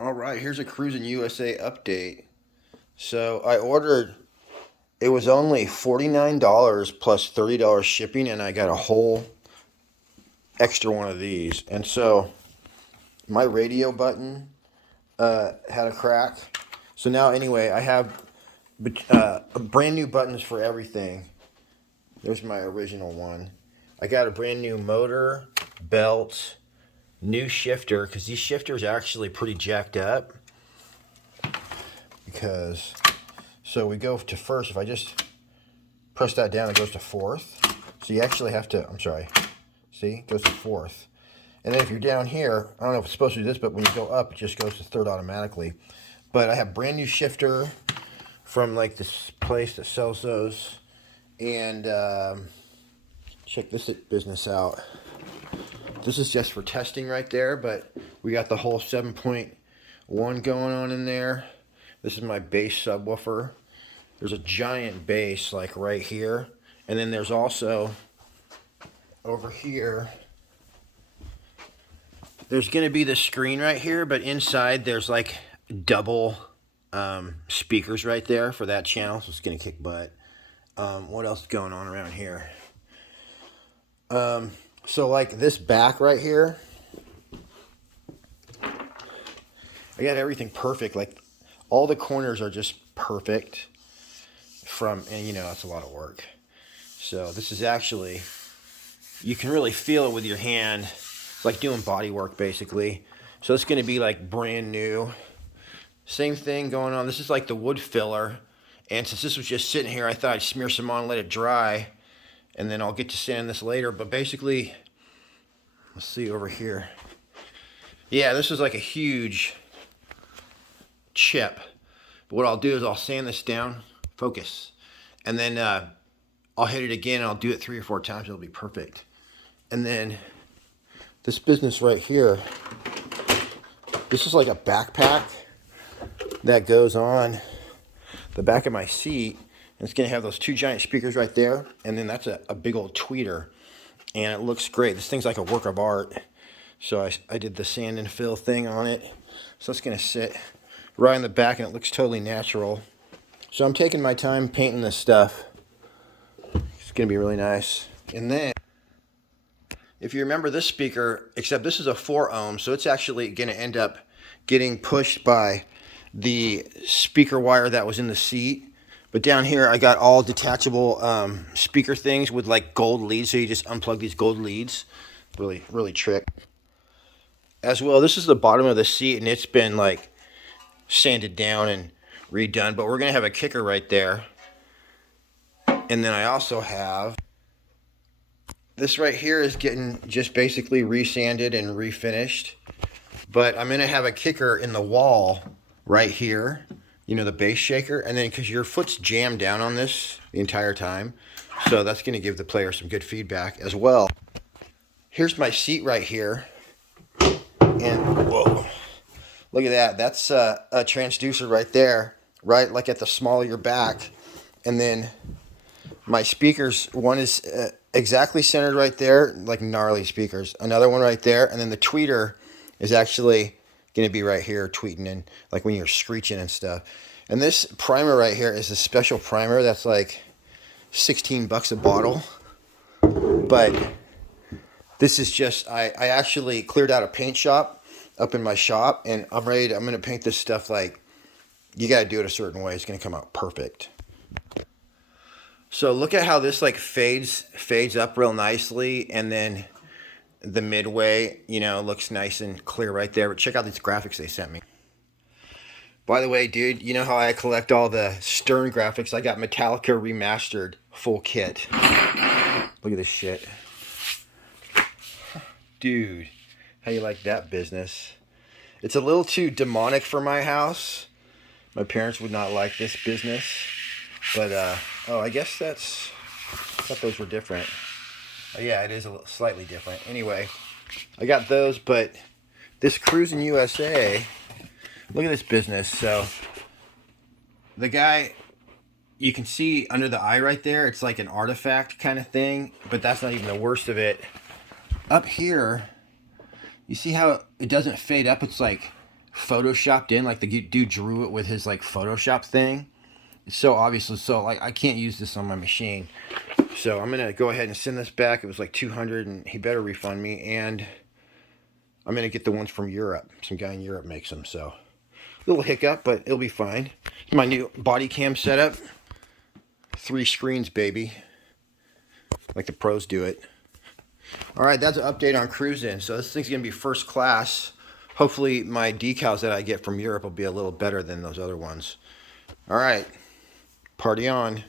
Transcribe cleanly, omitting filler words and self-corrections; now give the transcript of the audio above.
All right, here's a Cruising USA update. So I ordered, it was only $49 plus $30 shipping, and I got a whole extra one of these. And so my radio button had a crack. So now, anyway, I have brand new buttons for everything. There's my original one. I got a brand new motor, belt, new shifter, because these shifters are actually pretty jacked up. So we go to first. If I just press that down, it goes to fourth. So you actually have to, see, it goes to fourth. And then if you're down here, I don't know if it's supposed to do this, but when you go up, it just goes to third automatically. But I have brand new shifter from like this place that sells those. And check this business out. This is just for testing right there, but we got the whole 7.1 going on in there. This is my bass subwoofer. There's a giant bass like right here. And then there's also over here, there's going to be the screen right here, but inside there's like double speakers right there for that channel. So it's going to kick butt. What else is going on around here? So like this back right here, I got everything perfect. Like all the corners are just perfect and you know, that's a lot of work. So this is actually, you can really feel it with your hand. It's like doing body work basically. So it's going to be like brand new. Same thing going on. This is like the wood filler. And since this was just sitting here, I thought I'd smear some on, let it dry. And then I'll get to sand this later. But basically, let's see over here. Yeah, this is like a huge chip. But what I'll do is I'll sand this down, focus. And then I'll hit it again and I'll do it 3 or 4 times. It'll be perfect. And then this business right here, this is like a backpack that goes on the back of my seat. And it's going to have those 2 giant speakers right there. And then that's a big old tweeter. And it looks great. This thing's like a work of art. So I did the sand and fill thing on it. So it's going to sit right in the back and it looks totally natural. So I'm taking my time painting this stuff. It's going to be really nice. And then, if you remember this speaker, except this is a 4 ohm, so it's actually going to end up getting pushed by the speaker wire that was in the seat. But down here, I got all detachable speaker things with like gold leads, so you just unplug these gold leads. Really, really trick. As well, this is the bottom of the seat, and it's been like sanded down and redone, but we're going to have a kicker right there. And then I also have this right here is getting just basically resanded and refinished. But I'm going to have a kicker in the wall right here. You know, the bass shaker. And then because your foot's jammed down on this the entire time. So that's going to give the player some good feedback as well. Here's my seat right here. And whoa, look at that. That's a transducer right there. Right like at the small of your back. And then my speakers, one is exactly centered right there, like gnarly speakers. Another one right there, and then the tweeter is actually going to be right here tweeting and like when you're screeching and stuff. And this primer right here is a special primer that's like $16 a bottle. But this is just, I actually cleared out a paint shop up in my shop, and I'm going to paint this stuff like, you got to do it a certain way. It's going to come out perfect. So look at how this like fades up real nicely, and then the midway, you know, looks nice and clear right there. But check out these graphics they sent me. By the way, dude, you know how I collect all the Stern graphics? I got Metallica Remastered full kit. Look at this shit. Dude, how you like that business? It's a little too demonic for my house. My parents would not like this business. But, oh, I guess I thought those were different. Oh, yeah, it is a little slightly different. Anyway, I got those, but this Cruising USA, look at this business. So, the guy, you can see under the eye right there, it's like an artifact kind of thing, but that's not even the worst of it. Up here, you see how it doesn't fade up? It's like photoshopped in, like the dude drew it with his like Photoshop thing. It's so obviously, so like I can't use this on my machine. So I'm gonna go ahead and send this back. It was like 200, and he better refund me. And I'm gonna get the ones from Europe. Some guy in Europe makes them. So a little hiccup, but it'll be fine. It's my new body cam setup. 3 screens, baby, like the pros do it. All right, that's an update on cruising. So this thing's gonna be first class. Hopefully my decals that I get from Europe will be a little better than those other ones. All right, party on.